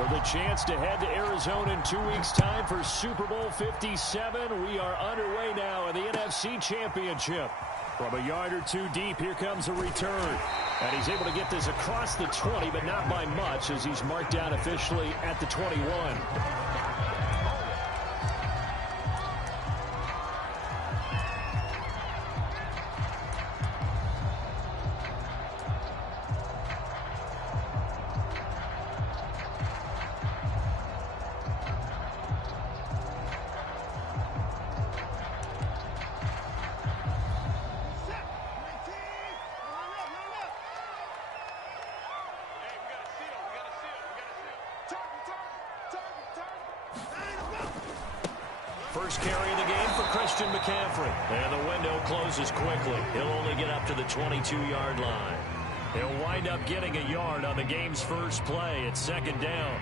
For the chance to head to Arizona in 2 weeks' time for Super Bowl 57. We are underway now in the NFC Championship. From a yard or two deep, here comes a return. And he's able to get this across the 20, but not by much, as he's marked down officially at the 21. First carry of the game for Christian McCaffrey. And the window closes quickly. He'll only get up to the 22-yard line. He'll wind up getting a yard on the game's first play. It's second down.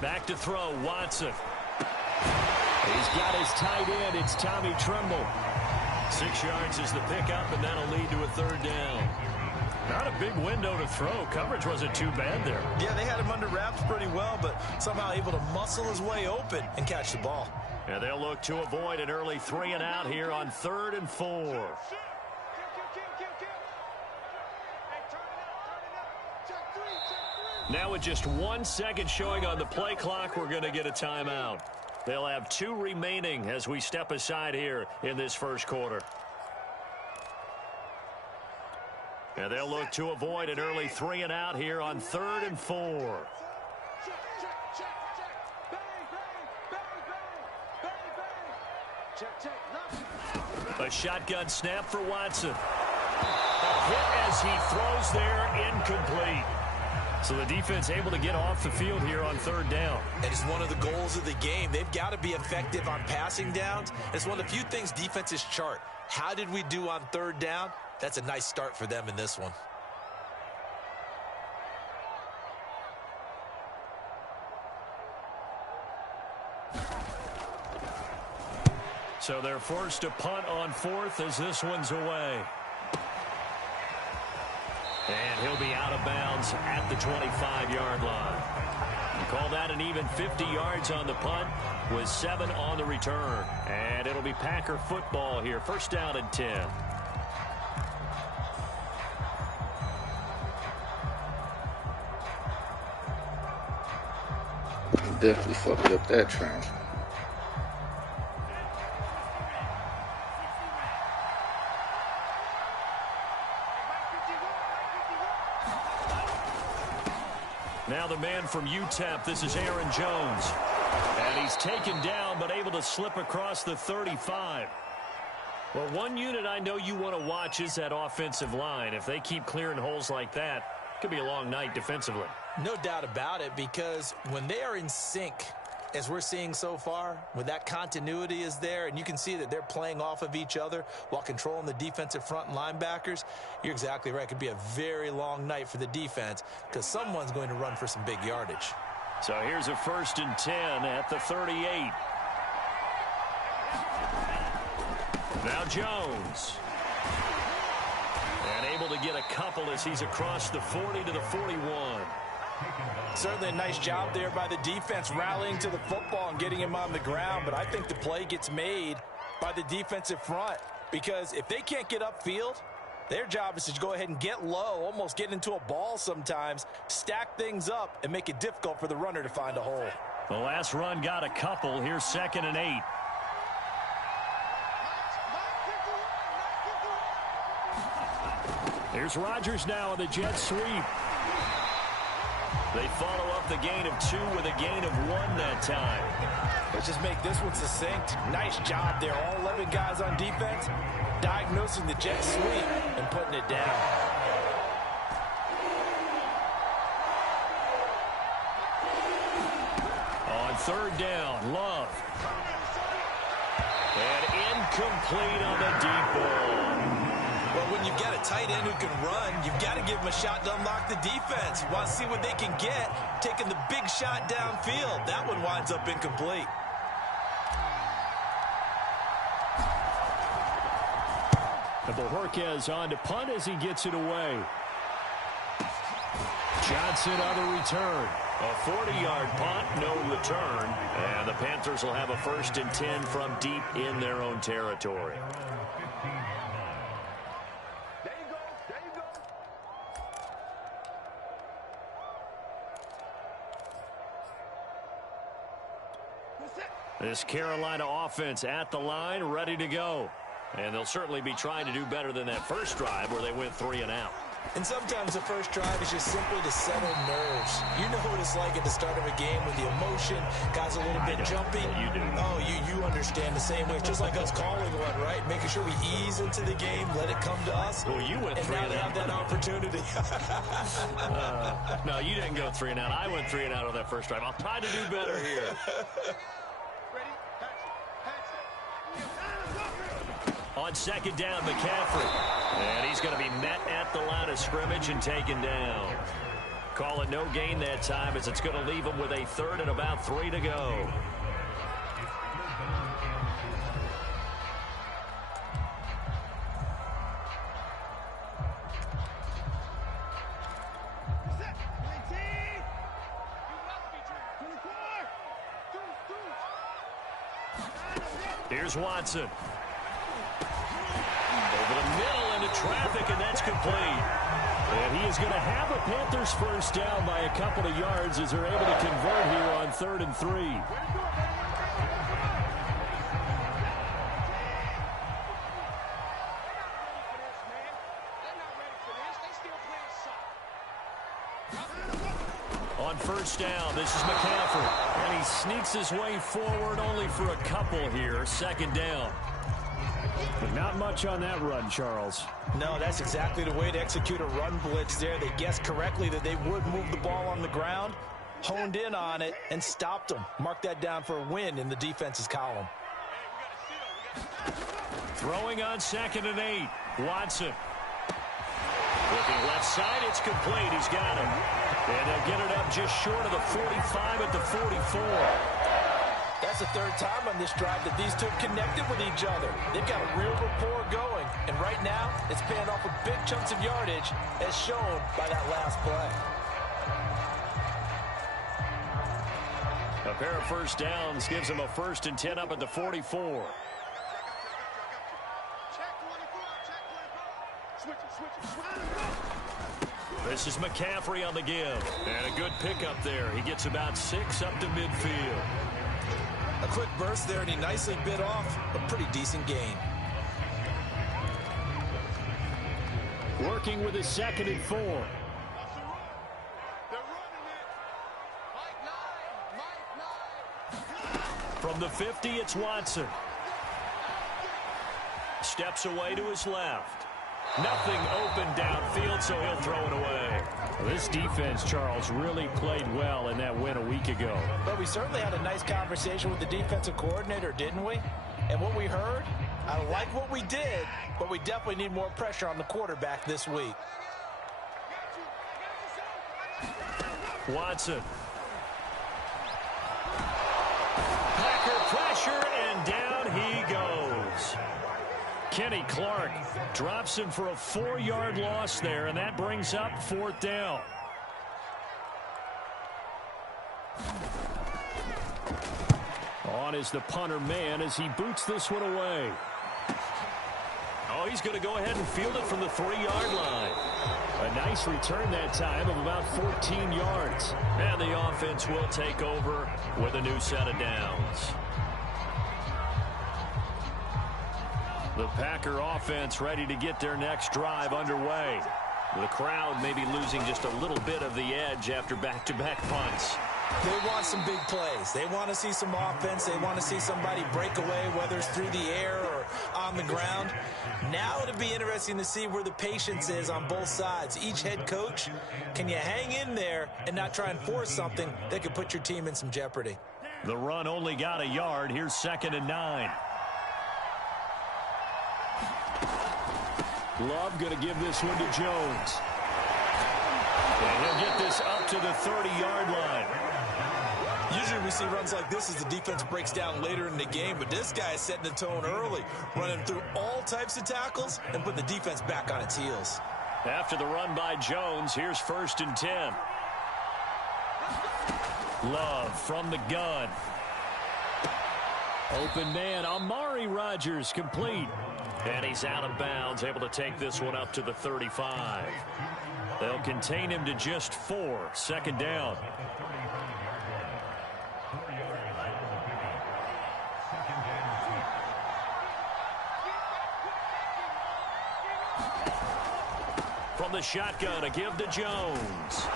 Back to throw, Watson. He's got his tight end. It's Tommy Tremble. 6 yards is the pickup, and that'll lead to a third down. Not a big window to throw. Coverage wasn't too bad there. Yeah, they had him under wraps pretty well, but somehow able to muscle his way open and catch the ball. And they'll look to avoid an early 3 and out here on 3rd and 4. Now with just 1 second showing on the play clock, we're going to get a timeout. They'll have 2 remaining as we step aside here in this first quarter. And they'll look to avoid an early 3 and out here on 3rd and 4. A shotgun snap for Watson. A hit as he throws there, incomplete. So the defense able to get off the field here on 3rd down. And it's one of the goals of the game. They've got to be effective on passing downs. It's one of the few things defenses chart. How did we do on 3rd down? That's a nice start for them in this one. So they're forced to punt on 4th as this one's away. And he'll be out of bounds at the 25-yard line. And call that an even 50 yards on the punt with 7 on the return. And it'll be Packer football here. First down and 10. Definitely fucked up that train. Now the man from UTEP, this is Aaron Jones. And he's taken down but able to slip across the 35. Well, one unit I know you want to watch is that offensive line. If they keep clearing holes like that, it could be a long night defensively. No doubt about it, because when they are in sync, as we're seeing so far, when that continuity is there and you can see that they're playing off of each other while controlling the defensive front and linebackers, you're exactly right. It could be a very long night for the defense because someone's going to run for some big yardage. So here's a 1st and 10 at the 38. Now Jones. And able to get a couple as he's across the 40 to the 41. Certainly a nice job there by the defense rallying to the football and getting him on the ground, but I think the play gets made by the defensive front because if they can't get upfield, their job is to go ahead and get low, almost get into a ball sometimes, stack things up, and make it difficult for the runner to find a hole. The last run got a couple. Here's 2nd and 8. Here's Rodgers now on the jet sweep. They follow up the gain of 2 with a gain of 1 that time. Let's just make this one succinct. Nice job there. All 11 guys on defense diagnosing the jet sweep and putting it down. On 3rd down, Love. And Incomplete on the deep ball. Well, when you've got a tight end who can run, you've got to give him a shot to unlock the defense. Want to see what they can get, taking the big shot downfield. That one winds up incomplete. And Bojorquez on to punt as he gets it away. Johnson on the return. A 40-yard punt, no return. And the Panthers will have a 1st and 10 from deep in their own territory. This Carolina offense at the line, ready to go. And they'll certainly be trying to do better than that first drive where they went 3 and out. And sometimes the first drive is just simply to settle nerves. You know what it's like at the start of a game with the emotion, guys a little bit jumpy. You do. Oh, you understand the same way. It's just like us calling one, right? Making sure we ease into the game, let it come to us. Well, you went 3 and and now out. they have that opportunity. No, you didn't go 3 and out. I went 3 and out on that first drive. I'll try to do better here. On second down, McCaffrey. And he's going to be met at the line of scrimmage and taken down. Call it no gain that time as it's going to leave him with a 3rd and about 3 to go. Here's Watson. Over the middle into traffic, and that's complete. And he is going to have a Panthers 1st down by a couple of yards as they're able to convert here on 3rd and 3. On 1st down, this is McCaffrey. And he sneaks his way forward only for a couple here. 2nd down. But not much on that run, Charles. No, that's exactly the way to execute a run blitz there. They guessed correctly that they would move the ball on the ground, honed in on it, and stopped them. Mark that down for a win in the defense's column. Throwing on 2nd and 8. Watson. Looking left side, it's complete. He's got him. And they'll get it up just short of the 45 at the 44. That's the 3rd time on this drive that these two have connected with each other. They've got a real rapport going. And right now, it's paying off with big chunks of yardage, as shown by that last play. A pair of 1st downs gives them a 1st and 10 up at the 44. This is McCaffrey on the give. And a good pickup there. He gets about 6 up to midfield. A quick burst there, and he nicely bit off a pretty decent gain. Working with his 2nd and 4. From the 50, it's Watson. Steps away to his left. Nothing open downfield, so he'll throw it away. Well, this defense, Charles, really played well in that win a week ago. But we certainly had a nice conversation with the defensive coordinator, didn't we? And what we heard, I like what we did, but we definitely need more pressure on the quarterback this week. Watson. Packer pressure, and down he goes. Kenny Clark drops him for a 4-yard loss there, and that brings up 4th down. On is the punter man as he boots this one away. Oh, he's going to go ahead and field it from the 3-yard line. A nice return that time of about 14 yards. And the offense will take over with a new set of downs. The Packer offense ready to get their next drive underway. The crowd maybe losing just a little bit of the edge after back-to-back punts. They want some big plays. They want to see some offense. They want to see somebody break away, whether it's through the air or on the ground. Now it'll be interesting to see where the patience is on both sides. Each head coach, can you hang in there and not try and force something that could put your team in some jeopardy? The run only got a yard. Here's 2nd and 9. Love going to give this one to Jones. And he'll get this up to the 30-yard line. Usually we see runs like this as the defense breaks down later in the game, but this guy is setting the tone early, running through all types of tackles and putting the defense back on its heels. After the run by Jones, here's 1st and 10. Love from the gun. Open man, Amari Rodgers complete. And he's out of bounds, able to take this one up to the 35. They'll contain him to just 4. 2nd down. From the shotgun, a give to Jones.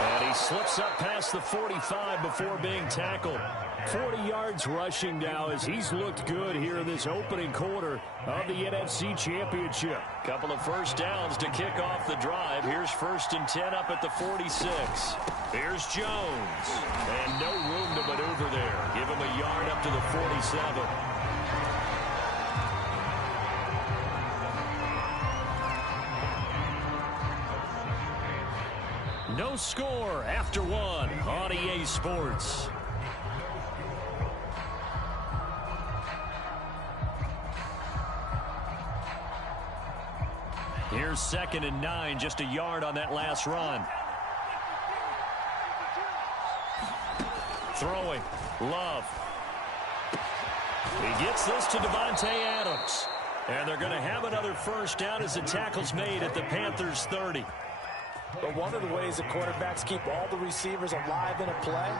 And he slips up past the 45 before being tackled. 40 yards rushing now as he's looked good here in this opening quarter of the NFC Championship. Couple of first downs to kick off the drive. Here's 1st and 10 up at the 46. Here's Jones. And no room to maneuver there. Give him a yard up to the 47. No score after 1 on EA Sports. Here's 2nd and 9, just a yard on that last run. Throwing, Love. He gets this to Devontae Adams. And they're going to have another first down as the tackle's made at the Panthers' 30. But one of the ways that quarterbacks keep all the receivers alive in a play,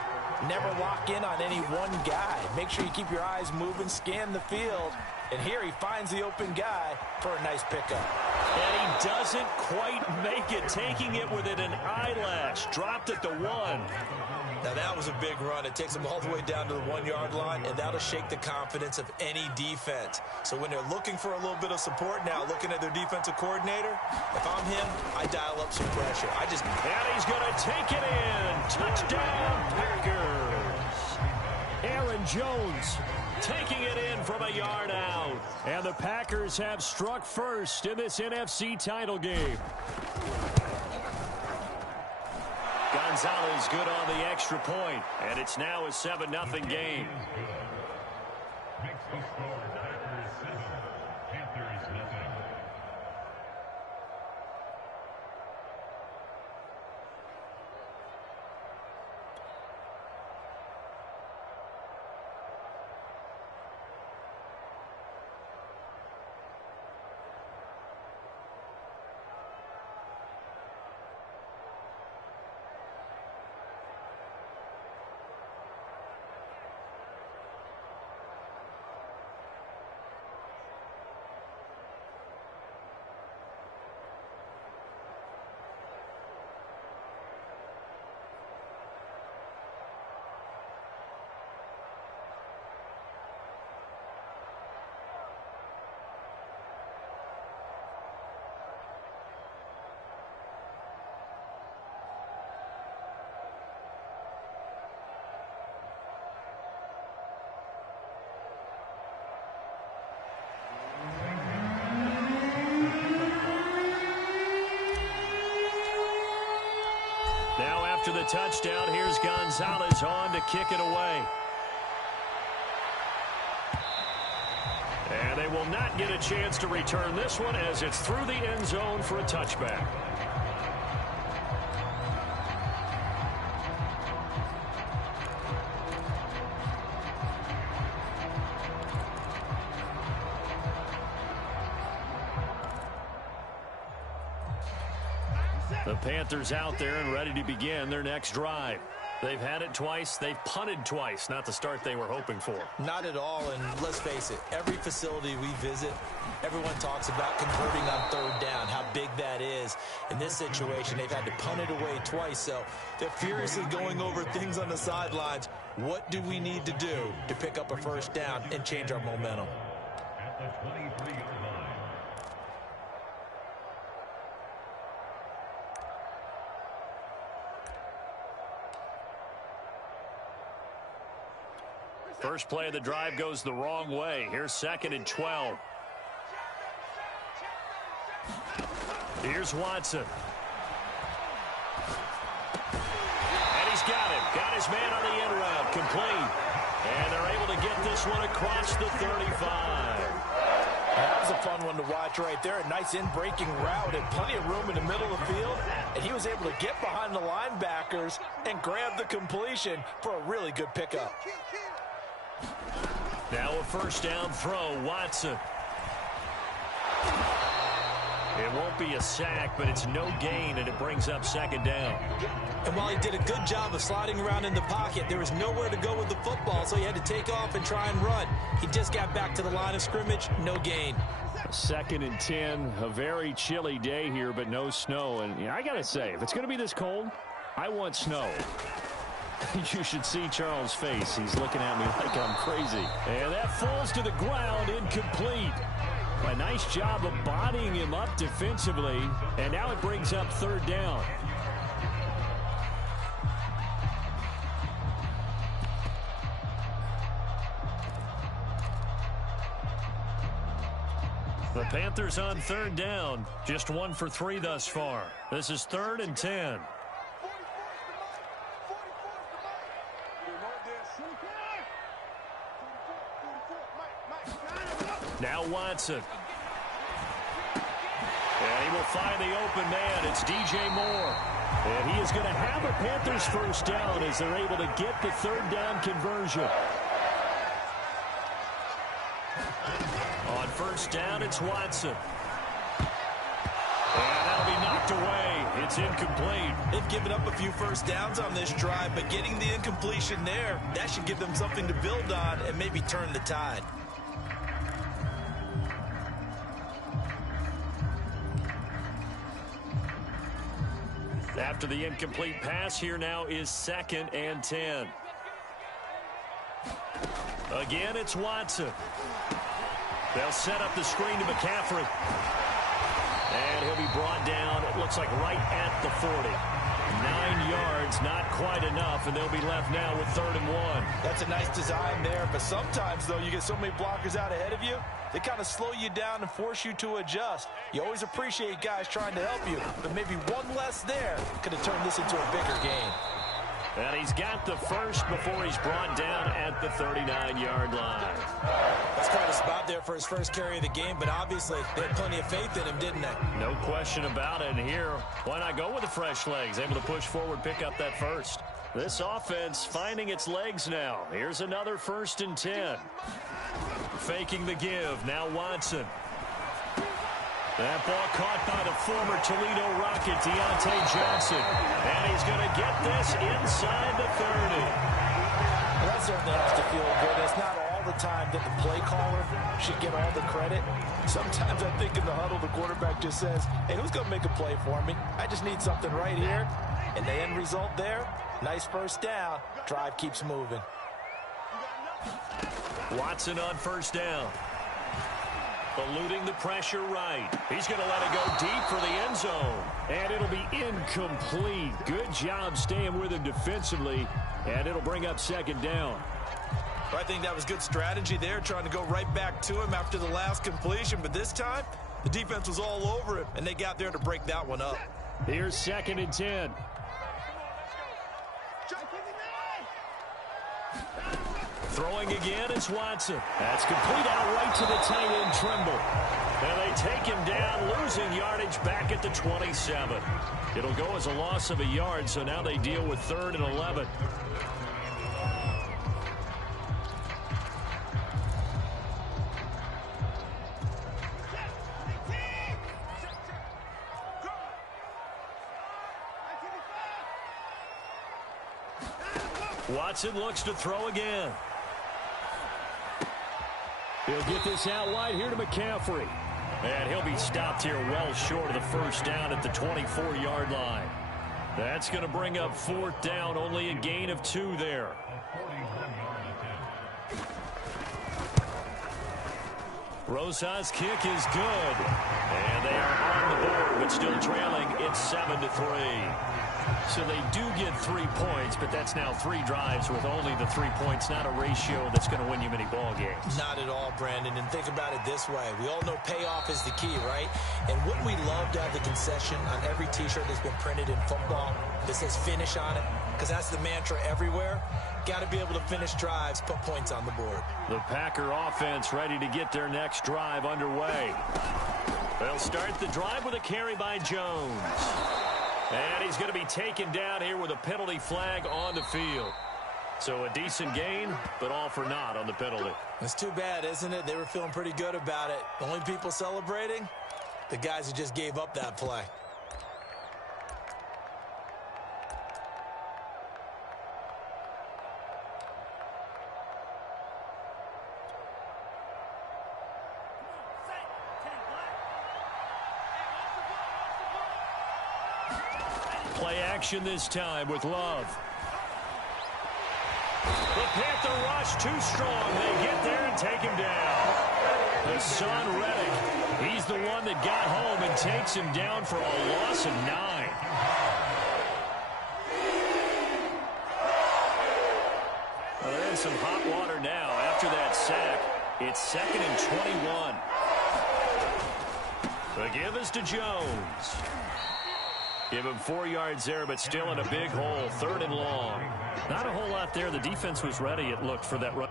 never lock in on any one guy. Make sure you keep your eyes moving, scan the field. And here he finds the open guy for a nice pickup. And he doesn't quite make it, taking it within an eyelash. Dropped at the 1. Now that was a big run. It takes them all the way down to the 1-yard line, and that'll shake the confidence of any defense. So when they're looking for a little bit of support now, looking at their defensive coordinator, if I'm him, I dial up some pressure. And he's going to take it in. Touchdown, Packers. Aaron Jones taking it in from a yard out. And the Packers have struck first in this NFC title game. Gonzalez good on the extra point, and it's now a 7-0 game. Now after the touchdown, here's Gonzalez on to kick it away. And they will not get a chance to return this one as it's through the end zone for a touchback. The Panthers out there and ready to begin their next drive. They've had it twice. They've punted twice. Not the start they were hoping for. Not at all, and let's face it, every facility we visit, everyone talks about converting on 3rd down, how big that is. In this situation, they've had to punt it away twice, so they're furiously going over things on the sidelines. What do we need to do to pick up a first down and change our momentum? At the 23-yard line. First play of the drive goes the wrong way. Here's 2nd and 12. Here's Watson. And he's got him. Got his man on the end route. Complete. And they're able to get this one across the 35. That was a fun one to watch right there. A nice in-breaking route and plenty of room in the middle of the field. And he was able to get behind the linebackers and grab the completion for a really good pickup. Now a first down throw, Watson. It won't be a sack, but it's no gain, and it brings up second down. And while he did a good job of sliding around in the pocket, there was nowhere to go with the football, so he had to take off and try and run. He just got back to the line of scrimmage, no gain. 2nd and 10, a very chilly day here, but no snow. And I got to say, if it's going to be this cold, I want snow. You should see Charles' face. He's looking at me like I'm crazy. And that falls to the ground, incomplete. A nice job of bodying him up defensively, and now it brings up third down. The Panthers on third down, just 1 for 3 thus far. This is 3rd and 10. Now Watson. And he will find the open man. It's DJ Moore. And he is going to have a Panthers first down as they're able to get the third down conversion. On first down, it's Watson. And that'll be knocked away. It's incomplete. They've given up a few first downs on this drive, but getting the incompletion there, that should give them something to build on and maybe turn the tide. After the incomplete pass, here now is 2nd and 10. Again, it's Watson. They'll set up the screen to McCaffrey. And he'll be brought down, it looks like right at the 40. 9 yards, not quite enough, and they'll be left now with 3rd and 1. That's a nice design there, but sometimes, though, you get so many blockers out ahead of you, they kind of slow you down and force you to adjust. You always appreciate guys trying to help you, but maybe one less there could have turned this into a bigger game. And he's got the first before he's brought down at the 39-yard line. That's quite a spot there for his first carry of the game, but obviously they had plenty of faith in him, didn't they? No question about it. And here, why not go with the fresh legs? Able to push forward, pick up that first. This offense finding its legs now. Here's another 1st and 10. Faking the give. Now Watson. That ball caught by the former Toledo Rocket, Deontay Johnson. And he's going to get this inside the 30. Well, that certainly has to feel good. It's not all the time that the play caller should get all the credit. Sometimes I think in the huddle, the quarterback just says, hey, who's going to make a play for me? I just need something right here. And the end result there, nice first down. Drive keeps moving. Watson on first down. Eluding the pressure right. He's going to let it go deep for the end zone. And it'll be incomplete. Good job staying with him defensively. And it'll bring up 2nd down. I think that was good strategy there, trying to go right back to him after the last completion. But this time, the defense was all over him, and they got there to break that one up. Here's 2nd and 10. Throwing again is Watson. That's complete out right to the tight end, Trimble. And they take him down, losing yardage back at the 27. It'll go as a loss of a yard, so now they deal with 3rd and 11. Watson looks to throw again. He'll get this out wide here to McCaffrey. And he'll be stopped here well short of the first down at the 24-yard line. That's going to bring up 4th down, only a gain of 2 there. Rosas' kick is good. And they are on the board, but still trailing. It's 7-3. So they do get 3 points, but that's now 3 drives with only the 3 points, not a ratio that's going to win you many ball games. Not at all, Brandon. And think about it this way. We all know payoff is the key, right? And wouldn't we love to have the concession on every T-shirt that's been printed in football that says finish on it? Because that's the mantra everywhere. Got to be able to finish drives, put points on the board. The Packer offense ready to get their next drive underway. They'll start the drive with a carry by Jones. And he's going to be taken down here with a penalty flag on the field. So a decent gain, but all for naught on the penalty. It's too bad, isn't it? They were feeling pretty good about it. The only people celebrating, the guys who just gave up that play. Play action this time with Love. The Panther rush too strong. They get there and take him down. Hassan Reddick. He's the one that got home and takes him down for a loss of 9. Well, they're in some hot water now after that sack. It's 2nd and 21. The give is to Jones. Give him 4 yards there, but still in a big hole. 3rd and long. Not a whole lot there. The defense was ready, it looked, for that run.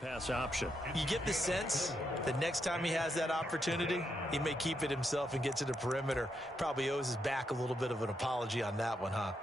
Pass option. You get the sense that next time he has that opportunity, he may keep it himself and get to the perimeter. Probably owes his back a little bit of an apology on that one, huh?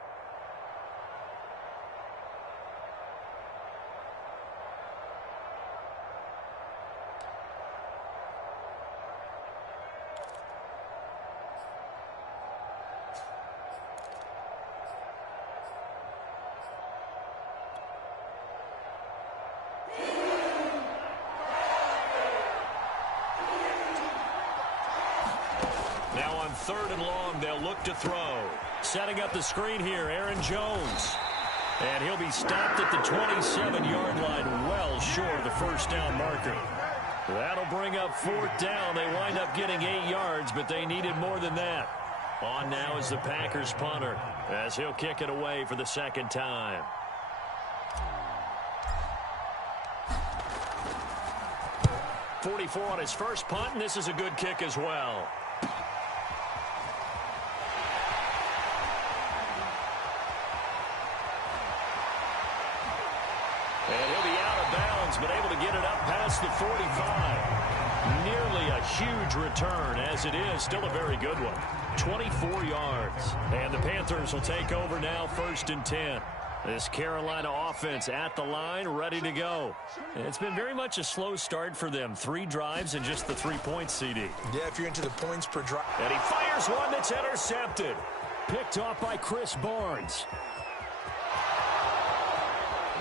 Now on 3rd and long, they'll look to throw. Setting up the screen here, Aaron Jones. And he'll be stopped at the 27-yard line, well short of the first down marker. That'll bring up 4th down. They wind up getting 8 yards, but they needed more than that. On now is the Packers punter, as he'll kick it away for the 2nd time. .44 on his first punt, and this is a good kick as well. And he'll be out of bounds, but able to get it up past the 45. Nearly a huge return, as it is. Still a very good one. 24 yards. And the Panthers will take over now, 1st and 10. This Carolina offense at the line, ready to go. It's been very much a slow start for them. 3 drives and just the 3 points, CD. Yeah, if you're into the points per drive. And he fires one that's intercepted. Picked off by Chris Barnes.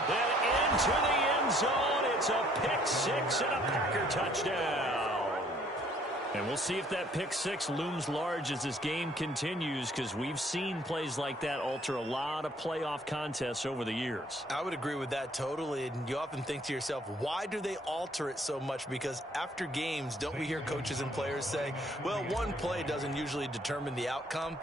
And into the end zone. It's a pick 6 and a Packer touchdown. And we'll see if that pick 6 looms large as this game continues, because we've seen plays like that alter a lot of playoff contests over the years. I would agree with that totally, and you often think to yourself, why do they alter it so much? Because after games, don't we hear coaches and players say, well, one play doesn't usually determine the outcome?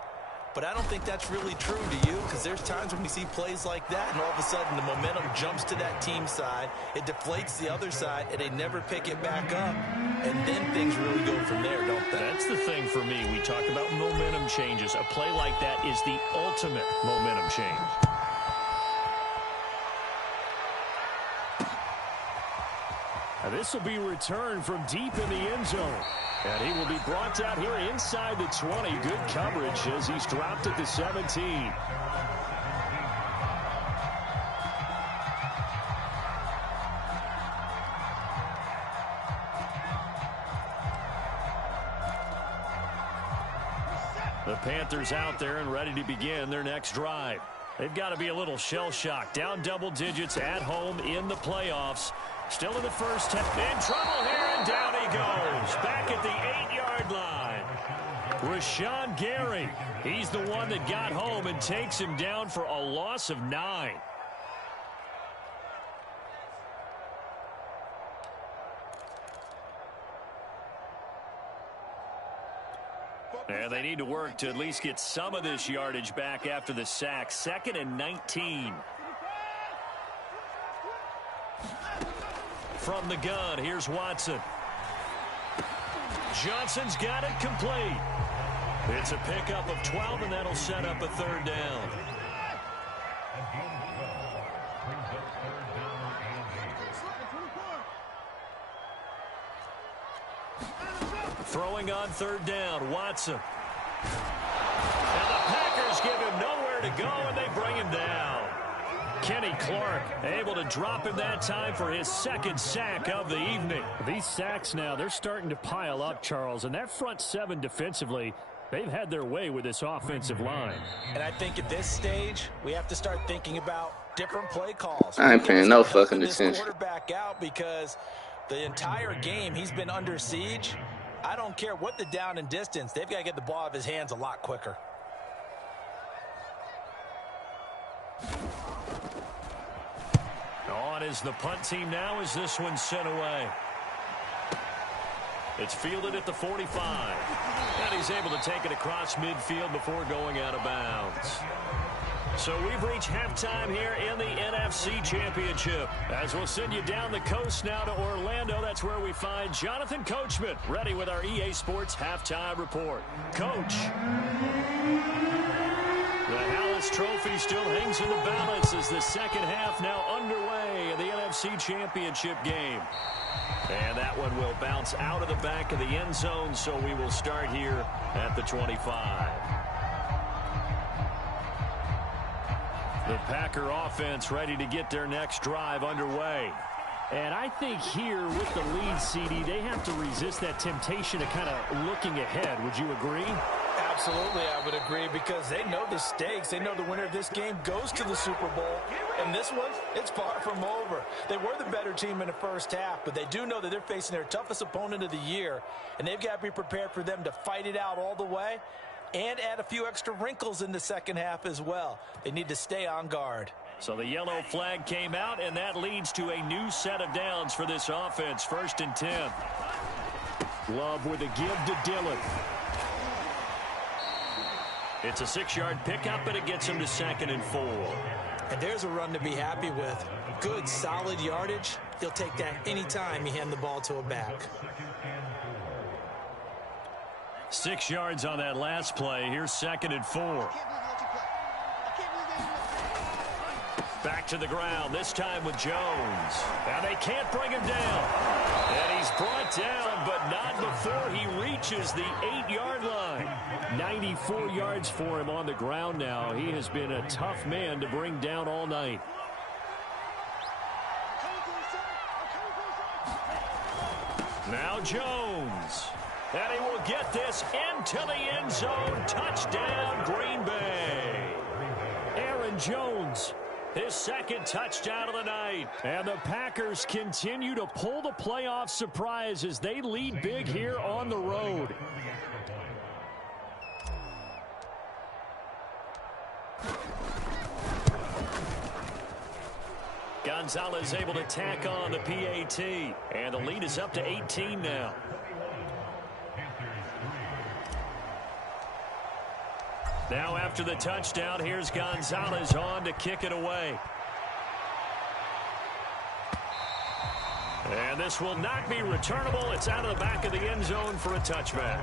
But I don't think that's really true, do you? Because there's times when we see plays like that, and all of a sudden the momentum jumps to that team side, it deflates the other side, and they never pick it back up, and then things really go from there, don't they? That's the thing for me. We talk about momentum changes. A play like that is the ultimate momentum change. This will be returned from deep in the end zone. And he will be brought down here inside the 20. Good coverage as he's dropped at the 17. The Panthers out there and ready to begin their next drive. They've got to be a little shell-shocked. Down double digits at home in the playoffs. Still in the first half. In trouble here, and down he goes. Back at the 8-yard line. Rashawn Gary. He's the one that got home and takes him down for a loss of 9. And they need to work to at least get some of this yardage back after the sack. 2nd and 19. From the gun, here's Watson. Johnson's got it complete. It's a pickup of 12, and that'll set up a 3rd down. Throwing on 3rd down, Watson. And the Packers give him nowhere to go, and they bring him down. Kenny Clark able to drop him that time for his 2nd sack of the evening. These sacks now, they're starting to pile up, Charles, and that front 7 defensively, they've had their way with this offensive line. And I think at this stage, we have to start thinking about different play calls. I ain't paying no fucking attention. Quarterback out because the entire game he's been under siege. I don't care what the down and distance. They've got to get the ball out of his hands a lot quicker. On is the punt team now as this one's sent away. It's fielded at the 45. And he's able to take it across midfield before going out of bounds. So we've reached halftime here in the NFC Championship. As we'll send you down the coast now to Orlando, that's where we find Jonathan Coachman, ready with our EA Sports Halftime Report. Coach. The Hallis Trophy still hangs in the balance as the second half now underway in the NFC Championship game. And that one will bounce out of the back of the end zone, so we will start here at the 25. The Packer offense ready to get their next drive underway. And I think here with the lead, CD, they have to resist that temptation of kind of looking ahead. Would you agree? Absolutely, I would agree, because they know the stakes. They know the winner of this game goes to the Super Bowl. And this one, it's far from over. They were the better team in the first half, but they do know that they're facing their toughest opponent of the year, and they've got to be prepared for them to fight it out all the way and add a few extra wrinkles in the second half as well. They need to stay on guard. So the yellow flag came out, and that leads to a new set of downs for this offense. 1st and 10. Love with a give to Dillon. It's a 6-yard pickup, but it gets him to 2nd and 4. And there's a run to be happy with. Good, solid yardage. He'll take that anytime you hand the ball to a back. 6 yards on that last play. Here's 2nd and 4. Back to the ground, this time with Jones. Now they can't bring him down. And he's brought down, but not before he reaches the 8-yard line. 94 yards for him on the ground now. He has been a tough man to bring down all night. Now Jones. And he will get this into the end zone. Touchdown, Green Bay. Aaron Jones, his 2nd touchdown of the night. And the Packers continue to pull the playoff surprise as they lead big here on the road. Gonzalez able to tack on the PAT. And the lead is up to 18 now. Now after the touchdown, here's Gonzalez on to kick it away. And this will not be returnable. It's out of the back of the end zone for a touchback.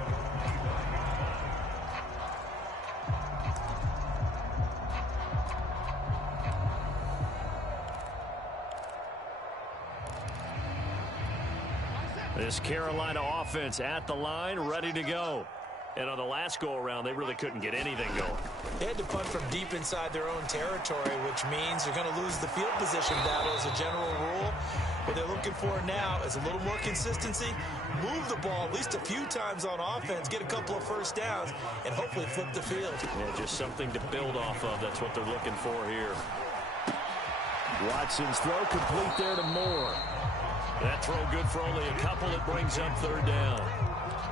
This Carolina offense at the line, ready to go. And on the last go-around, they really couldn't get anything going. They had to punt from deep inside their own territory, which means they're going to lose the field position battle as a general rule. What they're looking for now is a little more consistency, move the ball at least a few times on offense, get a couple of first downs, and hopefully flip the field. Yeah, just something to build off of. That's what they're looking for here. Watson's throw complete there to Moore. That throw good for only a couple. It brings up third down.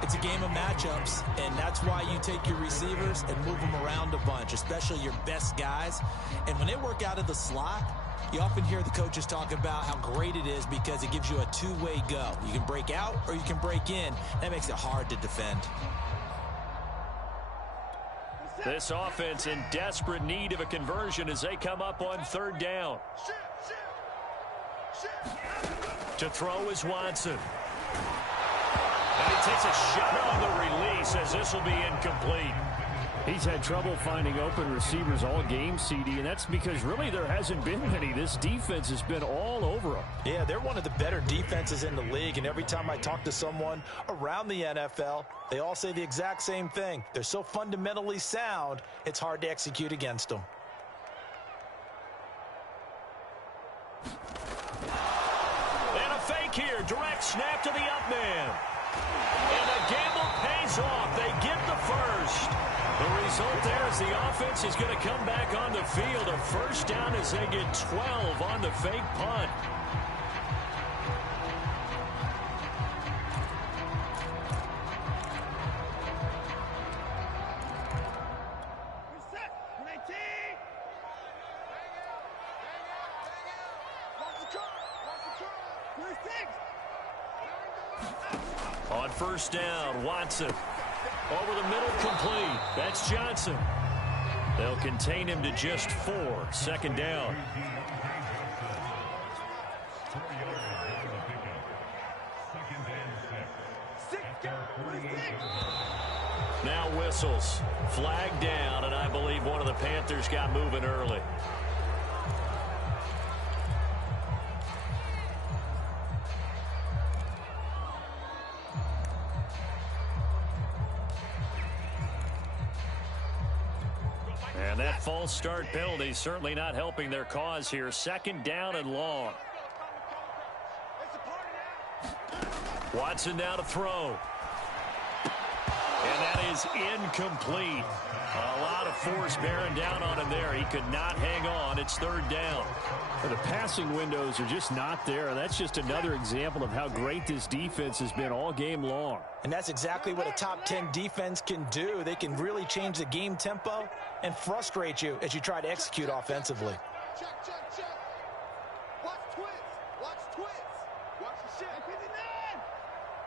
It's a game of matchups, and that's why you take your receivers and move them around a bunch, especially your best guys. And when they work out of the slot, you often hear the coaches talk about how great it is because it gives you a two-way go. You can break out or you can break in. That makes it hard to defend. This offense in desperate need of a conversion as they come up on third down. To throw is Watson. And he takes a shot on the release as this will be incomplete. He's had trouble finding open receivers all game, CD, and that's because really there hasn't been many. This defense has been all over them. Yeah, they're one of the better defenses in the league, and every time I talk to someone around the NFL, they all say the exact same thing. They're so fundamentally sound, it's hard to execute against them. And a fake here. Direct snap to the up man. And a gamble pays off. They get the first. The result there is the offense is going to come back on the field. A first down as they get 12 on the fake punt. On first down, Watson. Over the middle, complete. That's Johnson. They'll contain him to just 4. Second down. Now whistles. Flag down, and I believe one of the Panthers got moving early. And that false start penalty certainly not helping their cause here. Second down and long. Watson now to throw. And that is incomplete. A lot of force bearing down on him there. He could not hang on. It's third down. The passing windows are just not there. That's just another example of how great this defense has been all game long. And that's exactly what a top 10 defense can do. They can really change the game tempo and frustrate you as you try to execute offensively. Check. Watch twits. Watch twits. Watch the shit. 59.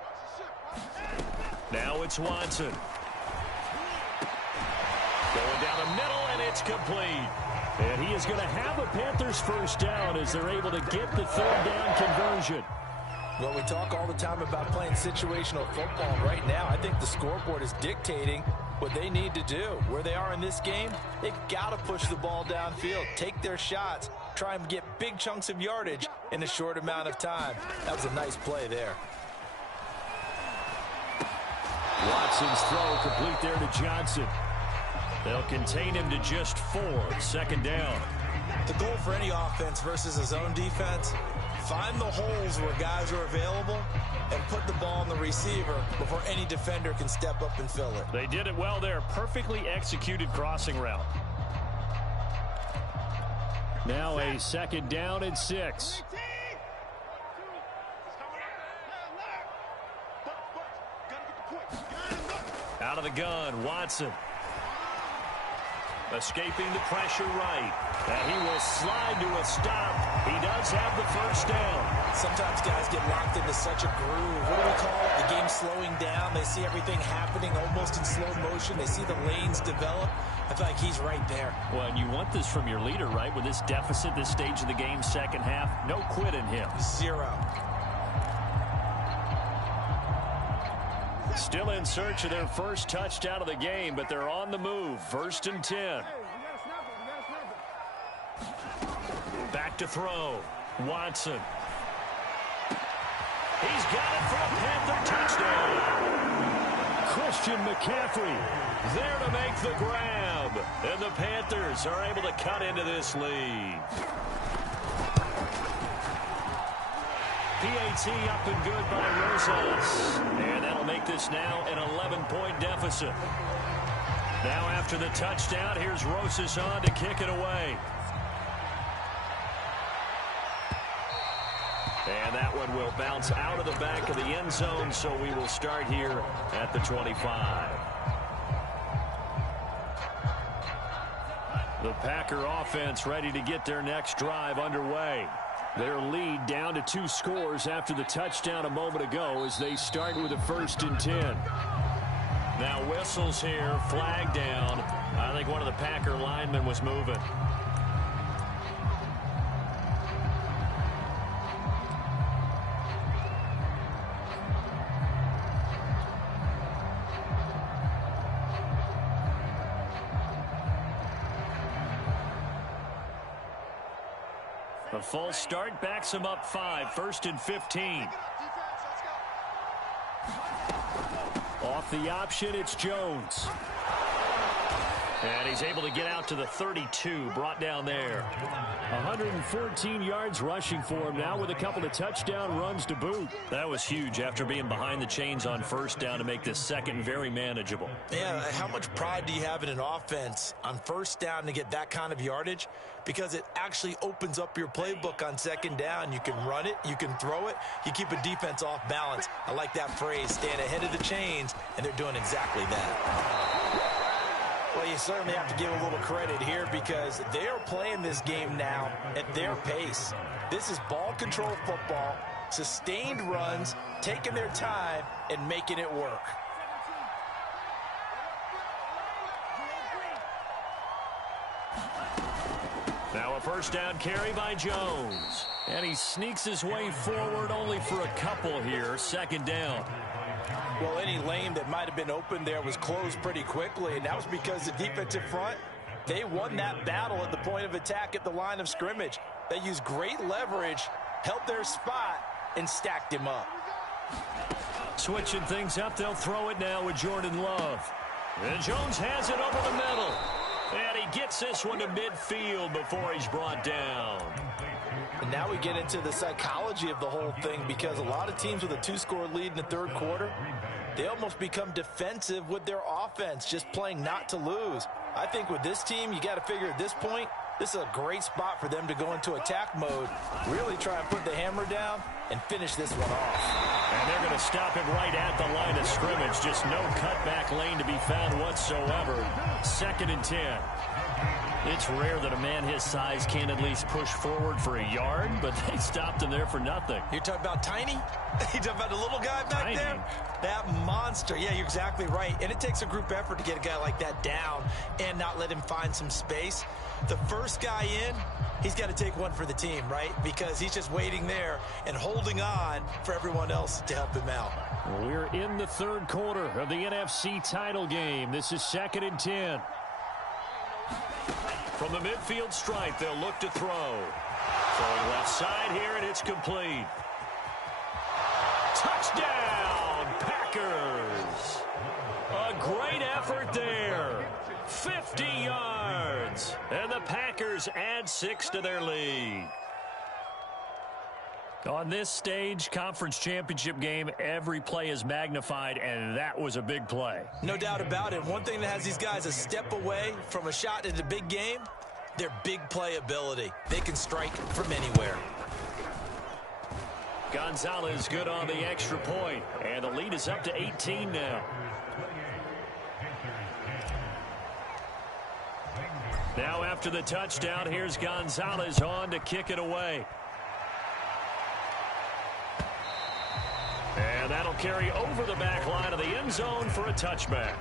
Watch the shit. Now it's Watson. Going down the middle, and it's complete. And he is going to have a Panthers first down as they're able to get the third down conversion. Well, we talk all the time about playing situational football. Right now, I think the scoreboard is dictating what they need to do. Where they are in this game, they've got to push the ball downfield, take their shots, try and get big chunks of yardage in a short amount of time. That was a nice play there. Watson's throw complete there to Johnson. They'll contain him to just 4. Second down. The goal for any offense versus a zone defense, find the holes where guys are available and put the ball on the receiver before any defender can step up and fill it. They did it well there. Perfectly executed crossing route. Now a second down and 6. Out of the gun, Watson. Escaping the pressure right. And he will slide to a stop. He does have the first down. Sometimes guys get locked into such a groove. What do we call it? The game slowing down. They see everything happening almost in slow motion. They see the lanes develop. I feel like he's right there. Well, and you want this from your leader, right? With this deficit, this stage of the game, second half, no quit in him. 0. Still in search of their first touchdown of the game, but they're on the move. First and 10. Back to throw. Watson. He's got it for a Panther touchdown. Christian McCaffrey there to make the grab. And the Panthers are able to cut into this lead. PAT up and good by Rosas. And that'll make this now an 11-point deficit. Now after the touchdown, here's Rosas on to kick it away. And that one will bounce out of the back of the end zone, so we will start here at the 25. The Packer offense ready to get their next drive underway. Their lead down to 2 scores after the touchdown a moment ago as they start with a 1st and 10. Now whistles here, flag down. I think one of the Packer linemen was moving. A full start backs him up 5, 1st and 15. Off the option, it's Jones. And he's able to get out to the 32, brought down there. 114 yards rushing for him now with a couple of touchdown runs to boot. That was huge after being behind the chains on 1st down to make this second very manageable. Yeah, how much pride do you have in an offense on 1st down to get that kind of yardage? Because it actually opens up your playbook on 2nd down. You can run it, you can throw it, you keep a defense off balance. I like that phrase, stand ahead of the chains, and they're doing exactly that. Well, you certainly have to give a little credit here because they are playing this game now at their pace. This is ball control football, sustained runs, taking their time, and making it work. Now a 1st down carry by Jones. And he sneaks his way forward only for a couple here, 2nd down. Well, any lane that might have been open there was closed pretty quickly, and that was because the defensive front, they won that battle at the point of attack at the line of scrimmage. They used great leverage, held their spot, and stacked him up. Switching things up, they'll throw it now with Jordan Love. And Jones has it over the middle. And he gets this one to midfield before he's brought down. And now we get into the psychology of the whole thing because a lot of teams with a 2-score lead in the 3rd quarter, they almost become defensive with their offense, just playing not to lose. I think with this team, you got to figure at this point, this is a great spot for them to go into attack mode, really try and put the hammer down and finish this one off. And they're going to stop him right at the line of scrimmage. Just no cutback lane to be found whatsoever. 2nd and 10. It's rare that a man his size can at least push forward for a yard, but they stopped him there for nothing. You're talking about Tiny? You're talking about the little guy back Tiny. there? That monster. Yeah, you're exactly right. And it takes a group effort to get a guy like that down and not let him find some space. The first guy in, he's got to take one for the team, right? Because he's just waiting there and holding on for everyone else to help him out. We're in the 3rd quarter of the NFC title game. This is 2nd and 10. From the midfield stripe, they'll look to throw. Throwing left side here, and it's complete. Touchdown, Packers. A great effort there. 50 yards. And the Packers add 6 to their lead. On this stage, conference championship game, every play is magnified, and that was a big play. No doubt about it. One thing that has these guys a step away from a shot at a big game, their big play ability. They can strike from anywhere. Gonzalez good on the extra point, and the lead is up to 18 now. Now after the touchdown, here's Gonzalez on to kick it away. And that'll carry over the back line of the end zone for a touchback.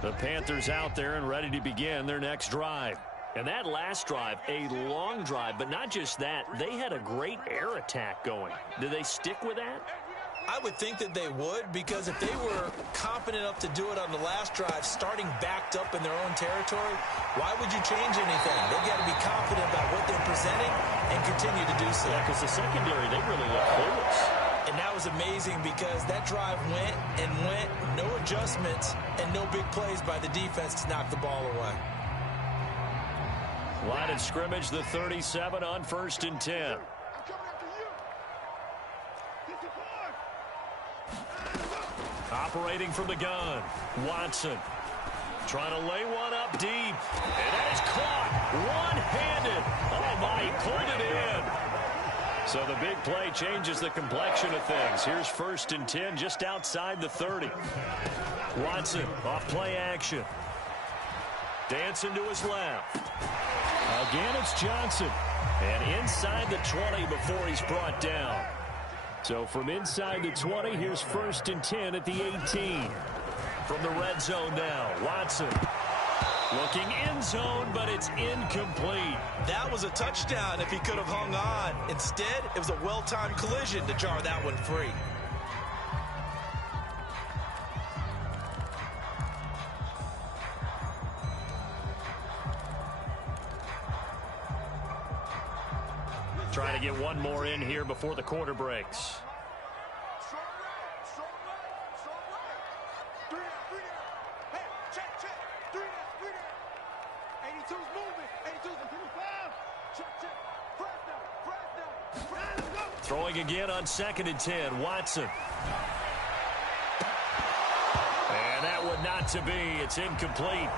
The Panthers out there and ready to begin their next drive. And that last drive, a long drive, but not just that. They had a great air attack going. Do they stick with that? I would think that they would, because if they were confident enough to do it on the last drive, starting backed up in their own territory, why would you change anything? They've got to be confident about what they're presenting and continue to do so. Yeah, because the secondary, they really look clueless. And that was amazing because that drive went and went, no adjustments, and no big plays by the defense to knock the ball away. Line of scrimmage, the 37 on 1st and 10. Operating from the gun, Watson trying to lay one up deep, and that is caught one-handed. Oh my, he pulled it in. So the big play changes the complexion of things. Here's 1st and 10 just outside the 30. Watson off play action, dancing to his left. Again, it's Johnson, and inside the 20 before he's brought down. So from inside the 20, here's 1st and 10 at the 18. From the red zone now, Watson looking end zone, but it's incomplete. That was a touchdown if he could have hung on. Instead, it was a well-timed collision to jar that one free. Trying to get one more in here before the quarter breaks. Throwing again on 2nd and 10, Watson. And that would not to be. It's incomplete.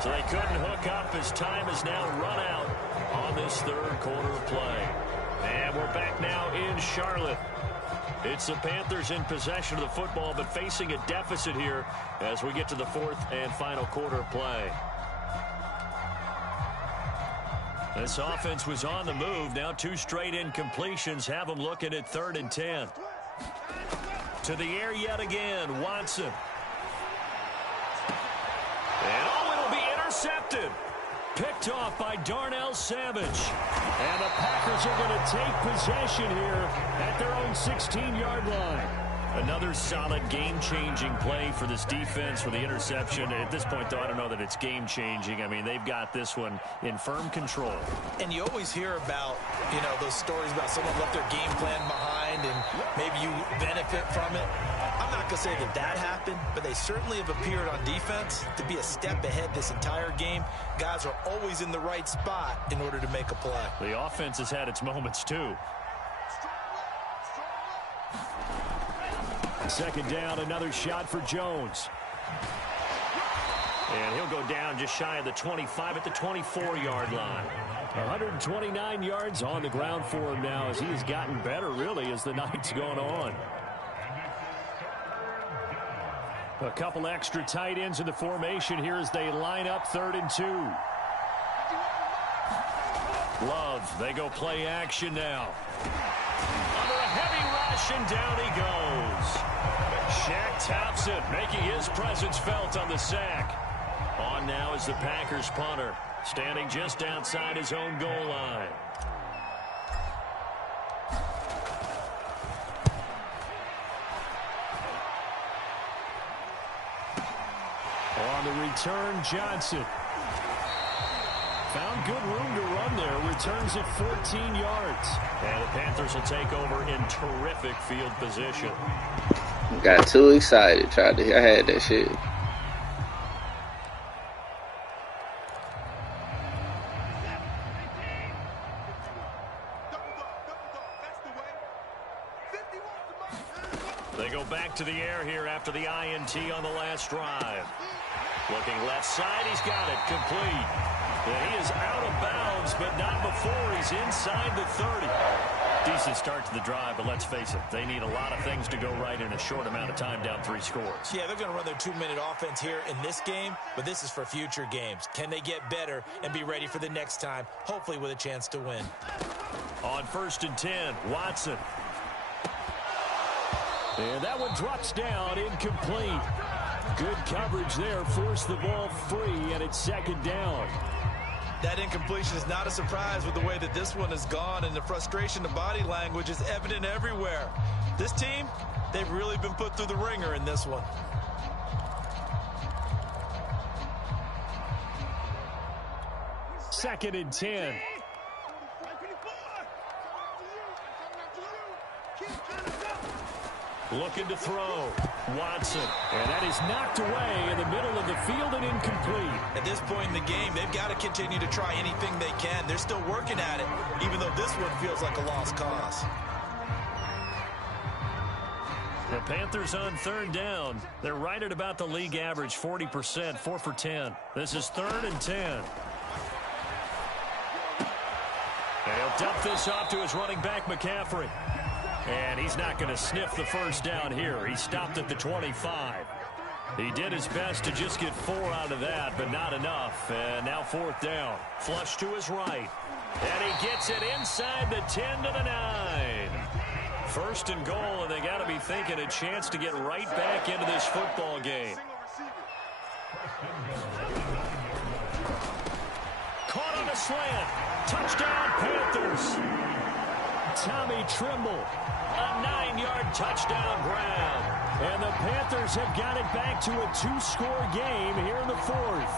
So they couldn't hook up as time has now run out on this 3rd quarter of play. And we're back now in Charlotte. It's the Panthers in possession of the football, but facing a deficit here as we get to the 4th and final quarter of play. This offense was on the move. Now 2 straight incompletions have them looking at 3rd and 10. To the air yet again, Watson. And it'll be intercepted. Picked off by Darnell Savage. And the Packers are going to take possession here at their own 16-yard line. Another solid game-changing play for this defense for the interception. At this point, though, I don't know that it's game-changing. I mean, they've got this one in firm control. And you always hear about, those stories about someone left their game plan behind and maybe you benefit from it. I'm not going to say that happened, but they certainly have appeared on defense to be a step ahead this entire game. Guys are always in the right spot in order to make a play. The offense has had its moments, too. 2nd down, another shot for Jones. And he'll go down just shy of the 25 at the 24-yard line. 129 yards on the ground for him now as he has gotten better, really, as the night's gone on. A couple extra tight ends in the formation here as they line up 3rd and 2. Love, they go play action now. Under a heavy rush, and down he goes. Shaq Thompson making his presence felt on the sack. On now is the Packers punter, standing just outside his own goal line. On the return, Johnson. Found good room to run there. Returns at 14 yards. And the Panthers will take over in terrific field position. Got too excited. I had that shit. They go back to the air here after the INT on the last drive. Looking left side, he's got it complete. He is out of bounds, but not before he's inside the 30. Decent start to the drive, but let's face it, they need a lot of things to go right in a short amount of time, down 3 scores. Yeah, they're going to run their 2-minute offense here in this game, but this is for future games. Can they get better and be ready for the next time, hopefully with a chance to win? On 1st and 10, Watson. And that one drops down, incomplete. Good coverage there, forced the ball free, and it's 2nd down. That incompletion is not a surprise with the way that this one has gone, and the frustration, the body language is evident everywhere. This team, they've really been put through the ringer in this one. Second and 10. Looking to throw. Watson. And that is knocked away in the middle of the field and incomplete. At this point in the game, they've got to continue to try anything they can. They're still working at it, even though this one feels like a lost cause. The Panthers on third down. They're right at about the league average, 40%, 4 for 10. This is 3rd and 10. And he'll dump this off to his running back, McCaffrey. And he's not going to sniff the first down here. He stopped at the 25. He did his best to just get 4 out of that, but not enough. And now 4th down. Flush to his right. And he gets it inside the 10 to the 9. 1st and goal, and they got to be thinking a chance to get right back into this football game. Caught on a slant. Touchdown, Panthers. Tommy Trimble, a 9-yard touchdown grab. And the Panthers have got it back to a 2-score game here in the 4th.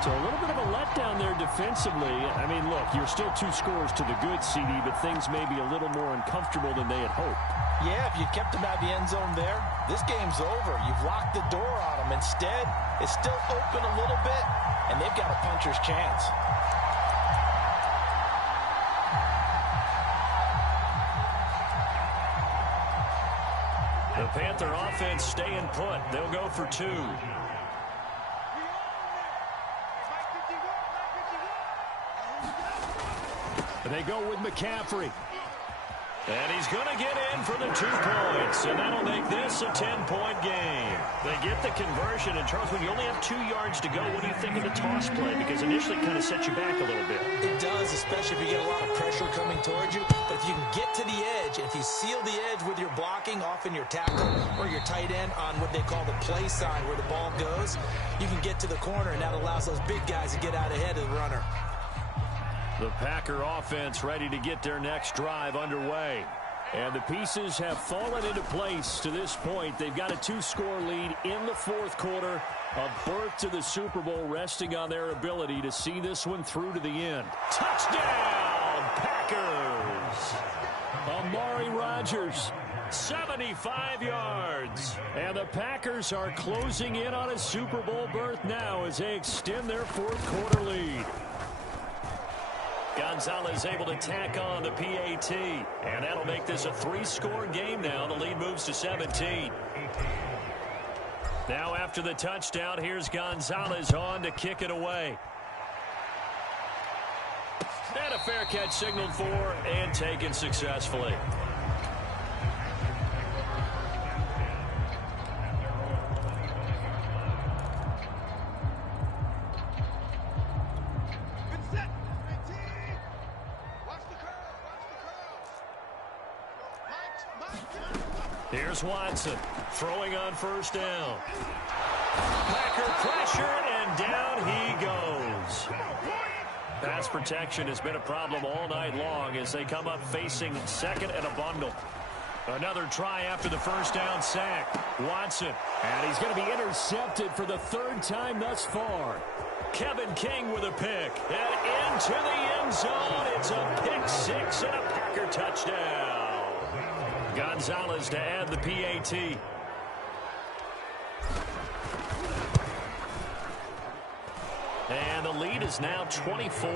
So a little bit of a letdown there defensively. I mean, look, you're still 2 scores to the good, CD, but things may be a little more uncomfortable than they had hoped. Yeah, if you kept them out of the end zone there, this game's over. You've locked the door on them. Instead, it's still open a little bit, and they've got a puncher's chance. The Panther offense staying put. They'll go for 2. They go with McCaffrey. And he's going to get in for the 2 points. And that'll make this a 10-point game. They get the conversion. And, Charles, when you only have 2 yards to go, what do you think of the toss play? Because initially it kind of sets you back a little bit. It does, especially if you get a lot of pressure coming towards you. But if you can get to the edge, and if you seal the edge with your blocking, often your tackle or your tight end on what they call the play side where the ball goes, you can get to the corner, and that allows those big guys to get out ahead of the runner. The Packer offense ready to get their next drive underway. And the pieces have fallen into place to this point. They've got a 2-score lead in the 4th quarter. A berth to the Super Bowl resting on their ability to see this one through to the end. Touchdown, Packers! Amari Rodgers, 75 yards. And the Packers are closing in on a Super Bowl berth now as they extend their 4th quarter lead. Gonzalez able to tack on the PAT, and that'll make this a 3-score game now. The lead moves to 17. Now after the touchdown, here's Gonzalez on to kick it away. And a fair catch signaled for and taken successfully. Here's Watson throwing on 1st down. Packer pressure, and down he goes. Pass protection has been a problem all night long as they come up facing 2nd and a bundle. Another try after the 1st down sack. Watson, and he's going to be intercepted for the 3rd time thus far. Kevin King with a pick, and into the end zone. It's a pick 6 and a Packer touchdown. Gonzalez to add the PAT. And the lead is now 24.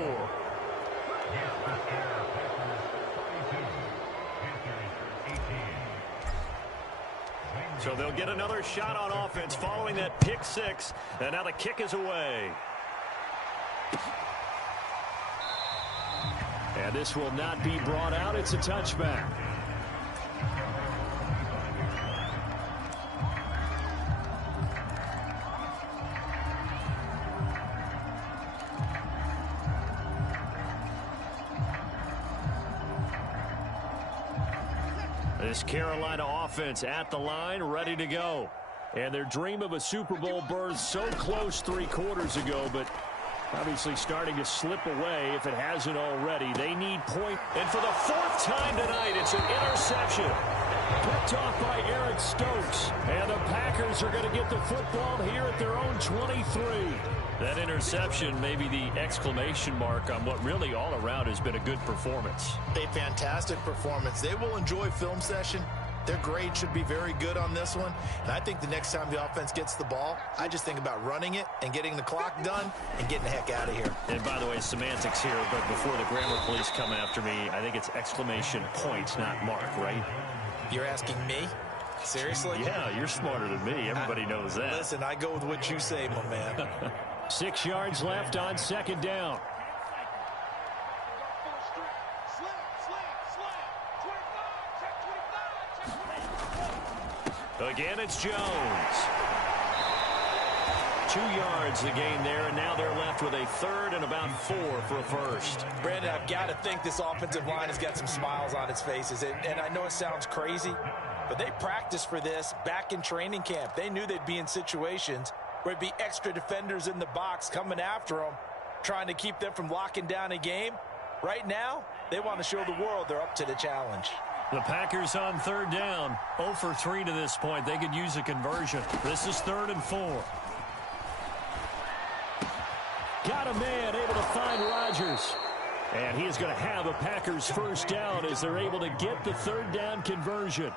So they'll get another shot on offense following that pick 6. And now the kick is away. And this will not be brought out. It's a touchback. This Carolina offense at the line, ready to go. And their dream of a Super Bowl berth so close 3 quarters ago, but Obviously starting to slip away if it hasn't already. They need point. And for the fourth time tonight, it's an interception. Picked off by Eric Stokes. And the Packers are going to get the football here at their own 23. That interception may be the exclamation mark on what really all around has been a good performance. A fantastic performance. They will enjoy film session. Their grade should be very good on this one. And I think the next time the offense gets the ball, I just think about running it and getting the clock done and getting the heck out of here. And by the way, semantics here, but before the grammar police come after me, I think it's exclamation point, not mark, right? You're asking me? Seriously? Yeah, you're smarter than me. Everybody knows that. Listen, I go with what you say, my man. 6 yards left on second down. Again, it's Jones. 2 yards the gain there, and now they're left with a third and about 4 for a first. Brandon, I've got to think this offensive line has got some smiles on its faces. And I know it sounds crazy, but they practiced for this back in training camp. They knew they'd be in situations where it'd be extra defenders in the box coming after them, trying to keep them from locking down a game. Right now, they want to show the world they're up to the challenge. The Packers on third down. 0 for 3 to this point. They could use a conversion. This is 3rd and 4. Got a man able to find Rodgers. And he is going to have a Packers first down as they're able to get the third down conversion.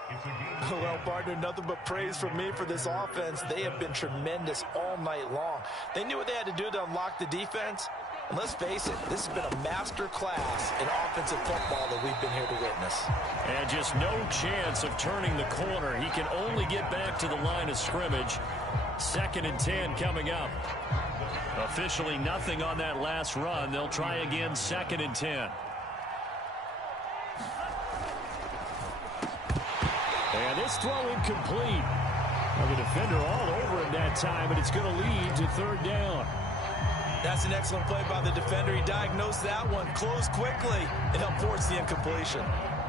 Well, partner, nothing but praise from me for this offense. They have been tremendous all night long. They knew what they had to do to unlock the defense. And let's face it, this has been a master class in offensive football that we've been here to witness. And just no chance of turning the corner. He can only get back to the line of scrimmage. 2nd and 10 coming up. Officially nothing on that last run. They'll try again 2nd and 10. And this throw incomplete. Well, the defender all over him that time, and it's going to lead to third down. That's an excellent play by the defender. He diagnosed that one, closed quickly, and helped force the incompletion.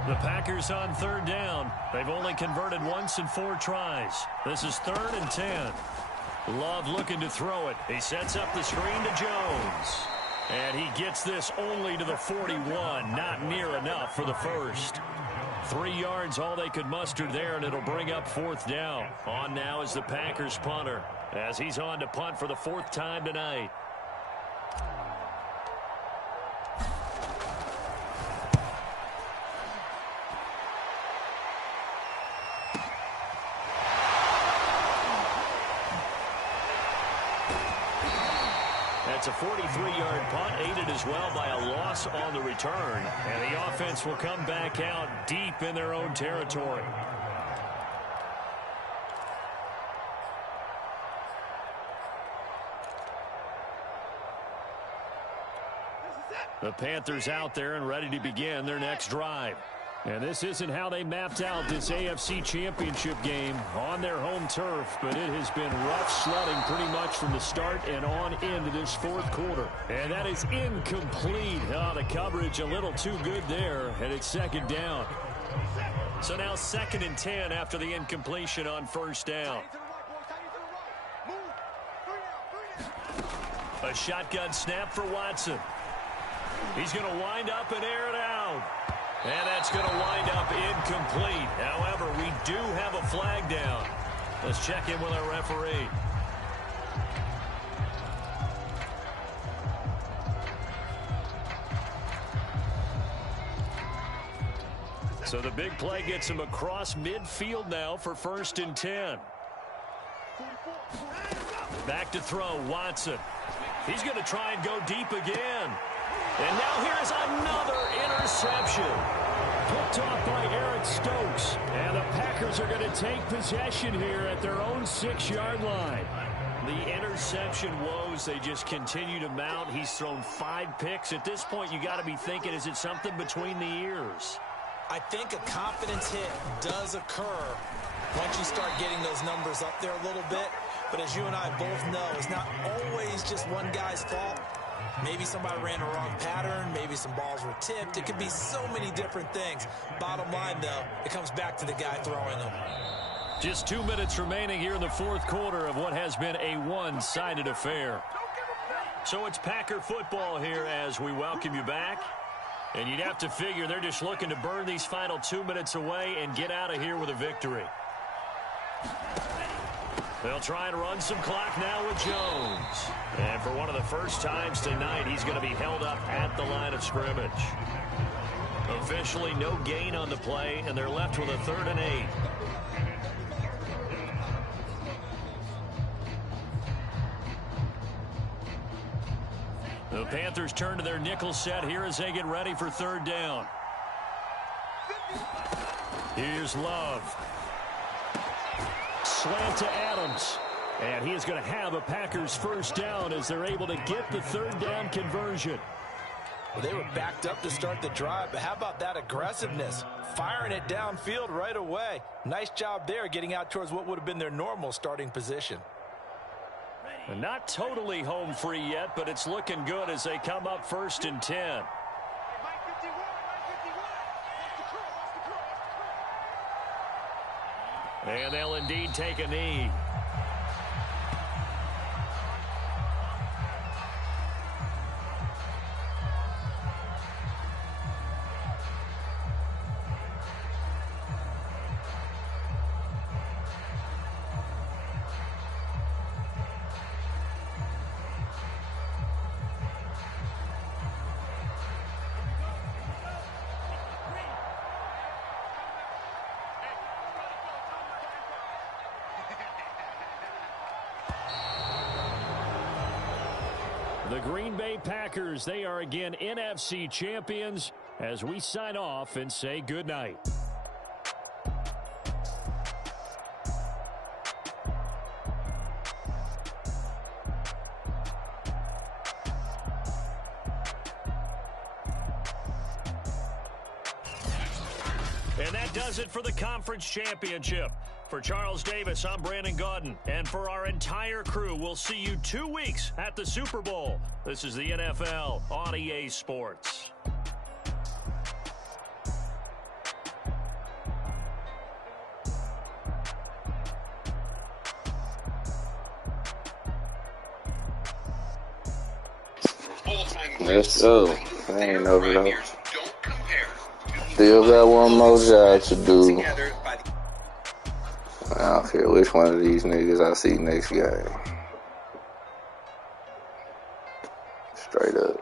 The Packers on third down. They've only converted once in 4 tries. This is 3rd and 10. Love looking to throw it. He sets up the screen to Jones. And he gets this only to the 41. Not near enough for the first. 3 yards all they could muster there, and it'll bring up 4th down. On now is the Packers punter, as he's on to punt for the 4th time tonight. It's a 43-yard punt, aided as well by a loss on the return. And the offense will come back out deep in their own territory. The Panthers out there and ready to begin their next drive. And this isn't how they mapped out this AFC Championship game on their home turf, but it has been rough sledding pretty much from the start and on into this 4th quarter. And that is incomplete. Oh, the coverage a little too good there, and it's 2nd down. So now 2nd and 10 after the incompletion on 1st down. A shotgun snap for Watson. He's going to wind up and air it out. And that's going to wind up incomplete. However, we do have a flag down. Let's check in with our referee. So the big play gets him across midfield now for 1st and 10. Back to throw, Watson. He's going to try and go deep again. And now here's another interception. Picked off by Eric Stokes. And the Packers are going to take possession here at their own 6-yard line. The interception woes, they just continue to mount. He's thrown 5 picks. At this point, you got to be thinking, is it something between the ears? I think a confidence hit does occur once you start getting those numbers up there a little bit. But as you and I both know, it's not always just one guy's fault. Maybe somebody ran a wrong pattern. Maybe some balls were tipped. It could be so many different things. Bottom line, though, it comes back to the guy throwing them. Just 2 minutes remaining here in the 4th quarter of what has been a one-sided affair. So it's Packer football here as we welcome you back. And you'd have to figure they're just looking to burn these final 2 minutes away and get out of here with a victory. They'll try and run some clock now with Jones. And for one of the first times tonight, he's going to be held up at the line of scrimmage. Officially no gain on the play, and they're left with a 3rd and 8. The Panthers turn to their nickel set here as they get ready for 3rd down. Here's Love. Slant to Adams. And he is going to have a Packers first down as they're able to get the 3rd down conversion. Well, they were backed up to start the drive, but how about that aggressiveness? Firing it downfield right away. Nice job there getting out towards what would have been their normal starting position. And not totally home free yet, but it's looking good as they come up 1st and 10. And they'll indeed take a knee. The Green Bay Packers, they are again NFC champions as we sign off and say goodnight. And that does it for the conference championship. For Charles Davis, I'm Brandon Gaudin. And for our entire crew, we'll see you 2 weeks at the Super Bowl. This is the NFL on EA Sports. Let's go. I ain't over though. Still got one more job to do. I don't care which one of these niggas I see next game. Straight up.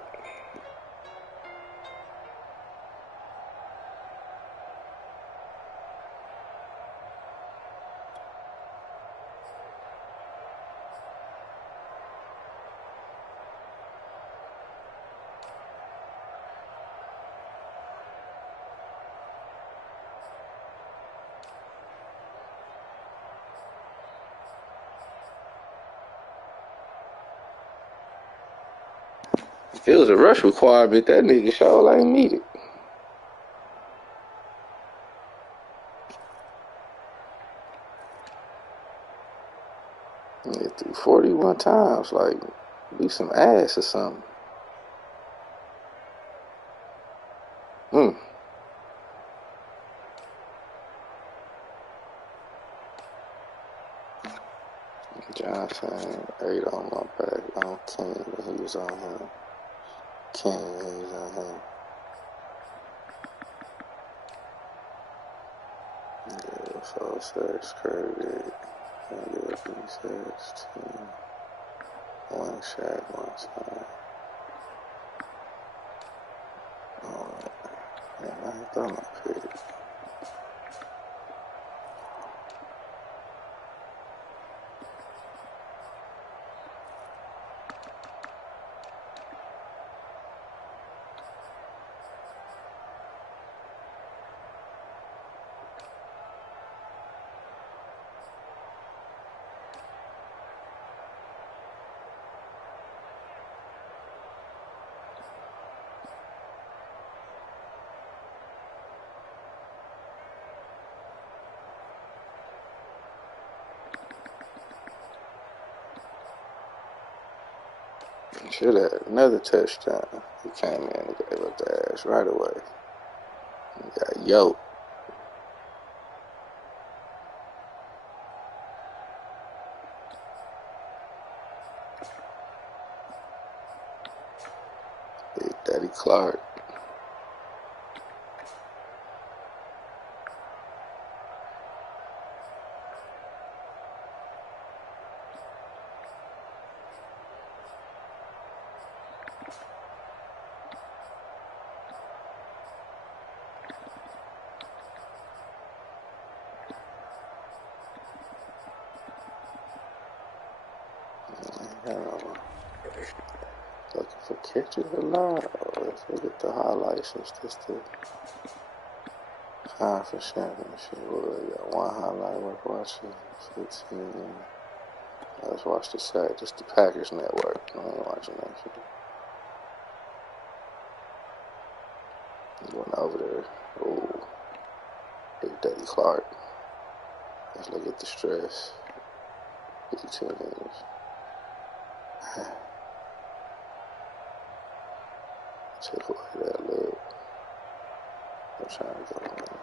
If it was a rush requirement, that nigga sure ain't meet it. Get through 41 times, like, be some ass or something. Johnson, 8 on my back. On King, he was on him. King, he was on him. Yeah, so sex, credit. Yeah, sex, team. One shot, one time. Alright. Yeah, I thought my pick. Should have another touchdown. He came in and gave up the ass right away. He got yoked. Clark. Looking for catches a lot. Let's look at the highlights since this the conference championship. We got one highlight worth watching. 15. Let's watch the sack. Just the Packers Network. I ain't watching that shit. Going over there. Oh, Big Daddy Clark. Let's look at the stress. Big teams. Take away that look. I'm trying to go in.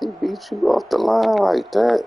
He beat you off the line like that.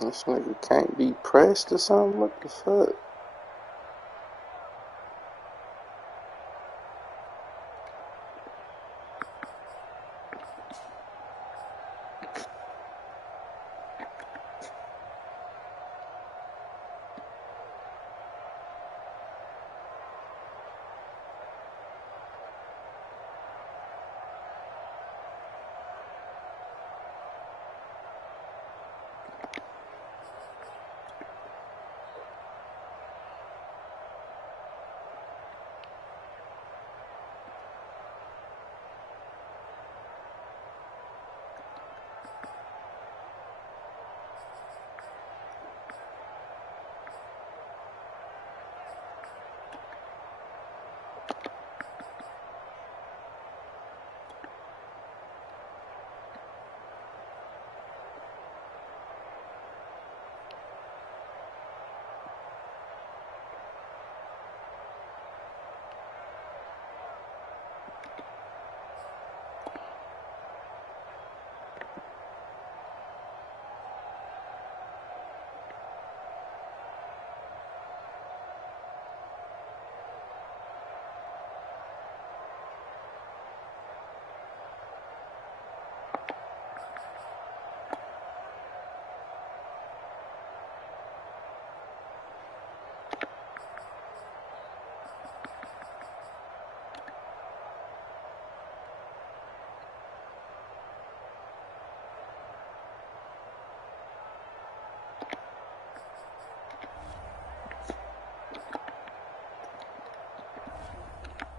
This nigga can't be pressed or something? What the fuck?